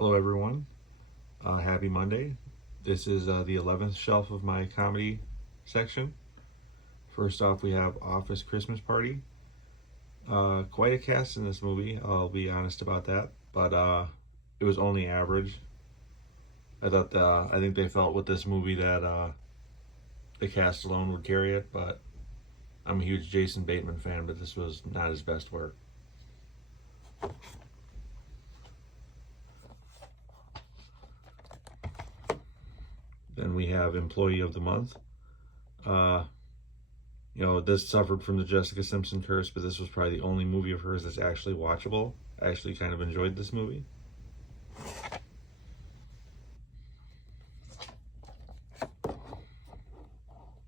Hello, everyone. Happy Monday. This is the 11th shelf of my comedy section. First off, we have Office Christmas Party. Quite a cast in this movie, I'll be honest about that, but it was only average. I think they felt with this movie that the cast alone would carry it, but I'm a huge Jason Bateman fan, but this was not his best work. Then we have Employee of the Month. Uh, this suffered from the Jessica Simpson curse, but this was probably the only movie of hers that's actually watchable. I actually kind of enjoyed this movie.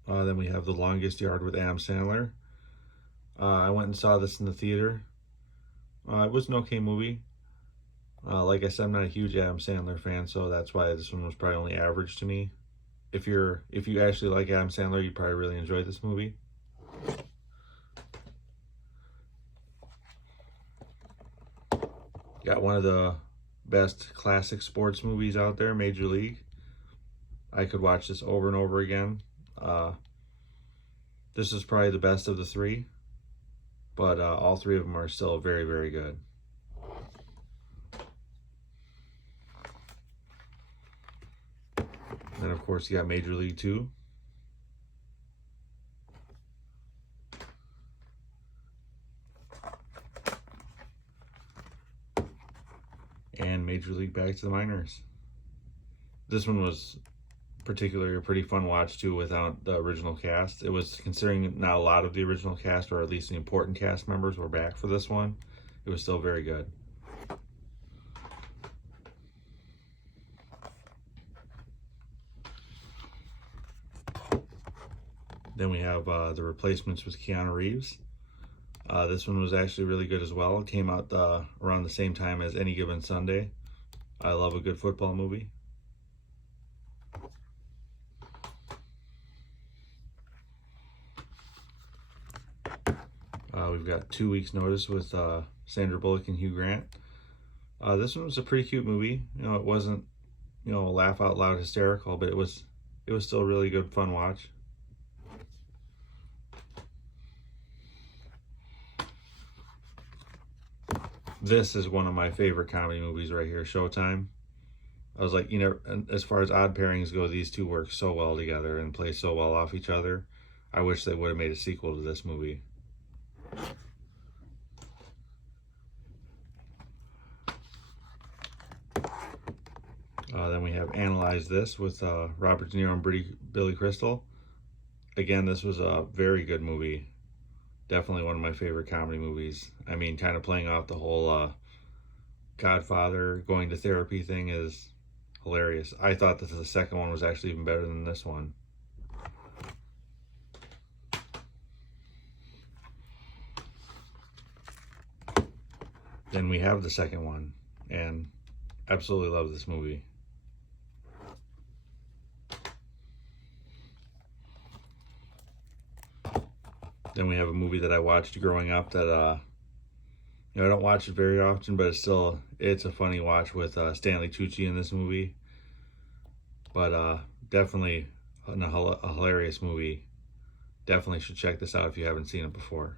Then we have The Longest Yard with Adam Sandler. I went and saw this in the theater. It was an okay movie. Like I said, I'm not a huge Adam Sandler fan, so that's why this one was probably only average to me. If you actually like Adam Sandler, you probably really enjoyed this movie. Got one of the best classic sports movies out there, Major League. I could watch this over and over again. This is probably the best of the three, but all three of them are still very, very good. And of course, you got Major League 2. And Major League Back to the Minors. This one was particularly a pretty fun watch too without the original cast. It was, considering not a lot of the original cast, or at least the important cast members, were back for this one, it was still very good. Then we have The Replacements with Keanu Reeves. This one was actually really good as well. It came out around the same time as Any Given Sunday. I love a good football movie. We've got 2 Weeks Notice with Sandra Bullock and Hugh Grant. This one was a pretty cute movie. It wasn't, laugh out loud hysterical, but it was still a really good fun watch. This is one of my favorite comedy movies right here, Showtime. I was like, as far as odd pairings go, these two work so well together and play so well off each other. I wish they would have made a sequel to this movie. Then we have Analyze This with Robert De Niro and Billy Crystal. Again, this was a very good movie. Definitely one of my favorite comedy movies. I mean, kind of playing off the whole Godfather going to therapy thing is hilarious. I thought that the second one was actually even better than this one. Then we have the second one, and absolutely love this movie. Then we have a movie that I watched growing up that I don't watch it very often, but it's a funny watch with Stanley Tucci in this movie. But definitely a hilarious movie. Definitely should check this out if you haven't seen it before.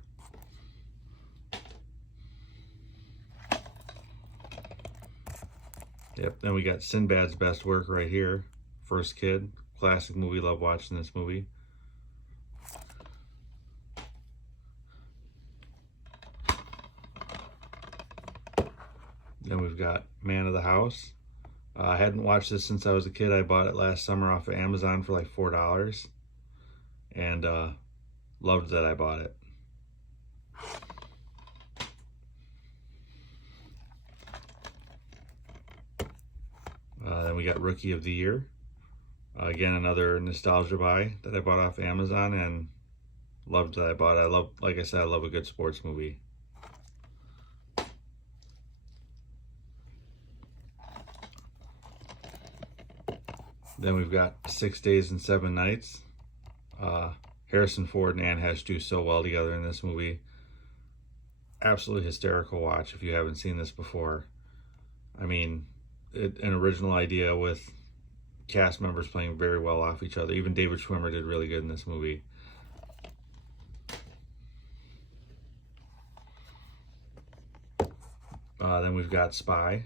Yep, then we got Sinbad's Best Work right here. First Kid, classic movie, love watching this movie. Then we've got Man of the House. I hadn't watched this since I was a kid. I bought it last summer off of Amazon for like $4. And loved that I bought it. Then we got Rookie of the Year. Again, another nostalgia buy that I bought off Amazon and loved that I bought it. Like I said, I love a good sports movie. Then we've got 6 Days and 7 Nights. Harrison Ford and Anne Heche do so well together in this movie. Absolutely hysterical watch if you haven't seen this before. I mean, an original idea with cast members playing very well off each other. Even David Schwimmer did really good in this movie. Then we've got Spy.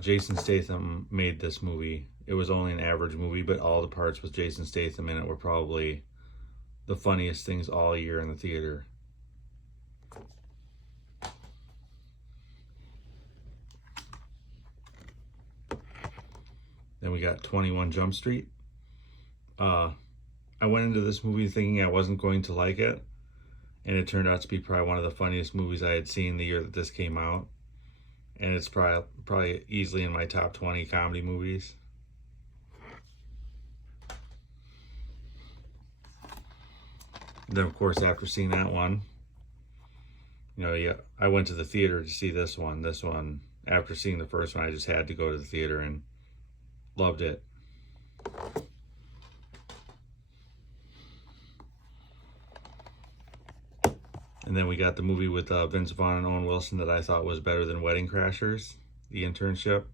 Jason Statham made this movie. It was only an average movie, but all the parts with Jason Statham in it were probably the funniest things all year in the theater. Then we got 21 Jump Street. I went into this movie thinking I wasn't going to like it, and it turned out to be probably one of the funniest movies I had seen the year that this came out. And it's probably easily in my top 20 comedy movies. And then, of course, after seeing that one, I went to the theater to see this one. This one, after seeing the first one, I just had to go to the theater and loved it. And then we got the movie with Vince Vaughn and Owen Wilson that I thought was better than Wedding Crashers, The Internship.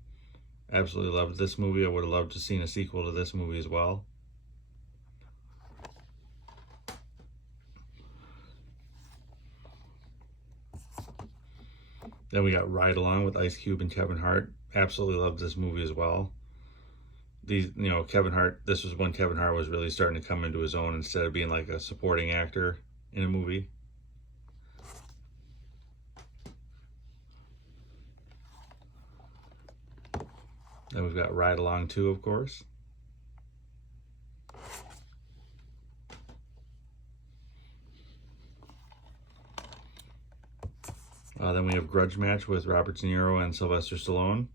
Absolutely loved this movie. I would have loved to have seen a sequel to this movie as well. Then we got Ride Along with Ice Cube and Kevin Hart. Absolutely loved this movie as well. Kevin Hart, this was when Kevin Hart was really starting to come into his own instead of being like a supporting actor in a movie. Then we've got Ride Along 2, of course. Then we have Grudge Match with Robert De Niro and Sylvester Stallone.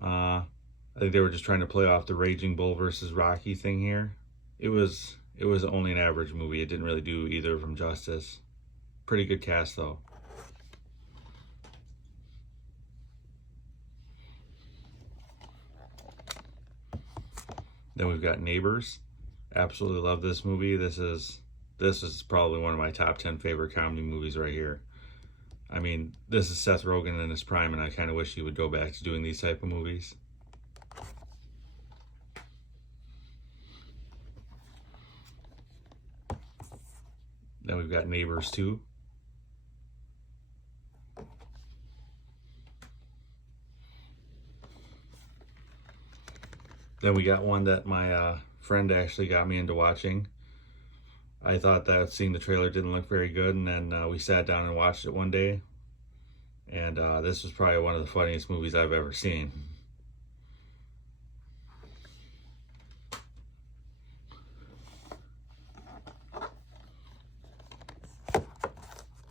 I think they were just trying to play off the Raging Bull versus Rocky thing here. It was only an average movie. It didn't really do either of them justice. Pretty good cast though. Then we've got Neighbors. Absolutely love this movie. This is probably one of my top 10 favorite comedy movies right here. I mean, this is Seth Rogen in his prime, and I kind of wish he would go back to doing these type of movies. Then we've got Neighbors 2. Then we got one that my friend actually got me into watching. I thought that seeing the trailer didn't look very good, and then we sat down and watched it one day. And this was probably one of the funniest movies I've ever seen.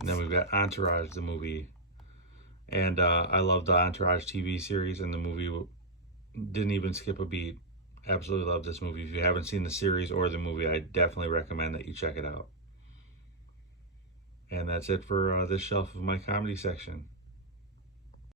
And then we've got Entourage, the movie. And I love the Entourage TV series, and the movie didn't even skip a beat. Absolutely love this movie. If you haven't seen the series or the movie, I definitely recommend that you check it out. And that's it for this shelf of my comedy section.